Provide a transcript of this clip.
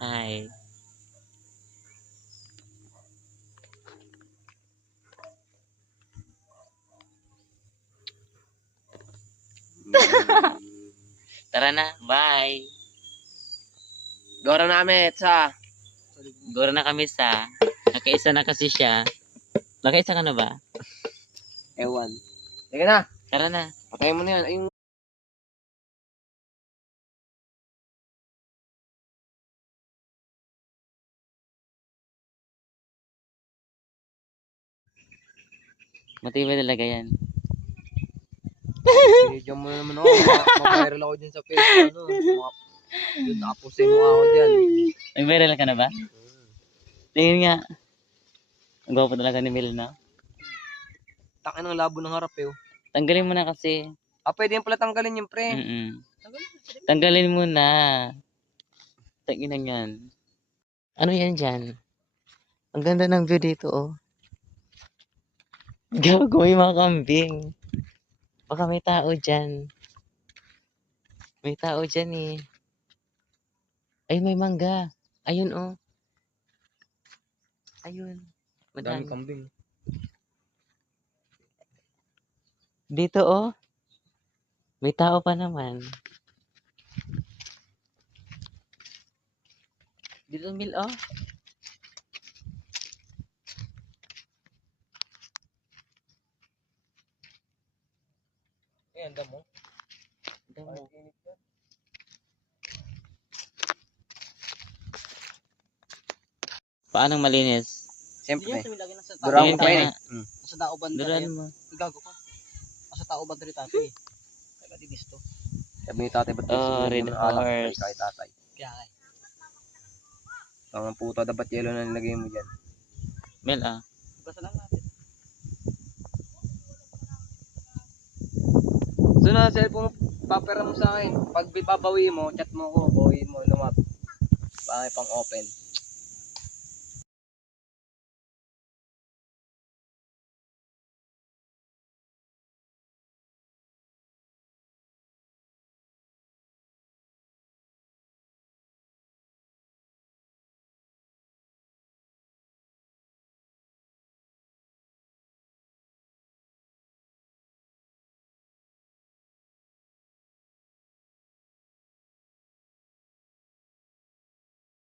Hi. Tara na, bye. Gora namin sa Guro na kami sa. Nakaisa na kasi siya. Nakaisa ka na ba? ewan. Sige na, Tara na. patayin mo na yan. Ayun. Matibay talaga yan. Video mo naman ako. Ma-viral ako dyan sa Facebook. Yun, nakapost mo ako dyan. Nag-viral ka na ba? Tingin nga. Ang gwapo talaga ni Mel na. Takin ng labo ng harap eh. Tanggalin mo na kasi. Pwede yung pala tanggalin yung pre. Tanggalin mo na. Tanginan yan. Ano yan dyan? Ang ganda ng view dito, oh. Gago, may mga kambing. Baka may tao dyan. May tao dyan eh. Ay, may mangga. Ayun, oh. Ayun. Madami Madami. kambing. Dito, oh. May tao pa naman. Dito, Mil, oh. Ayan, damo. Damo. Paano malinis? Siyempre. Tingin Durang ka pa yun nga. eh. Sa tao ba Duran mo. Gago ka. Sa tao ba dito tayo? Kaya di gusto. Sabi ni tatay, ba't Oh, gusto red mo ng alak horse. kay tatay? Kaya kay. Ang puto, dapat yelo na nilagay mo dyan. Mel, ah. Basta lang natin. So na, cellphone, papera mo sa akin. Pag babawi mo, chat mo ko, bawi mo, lumab. Bakit pang open.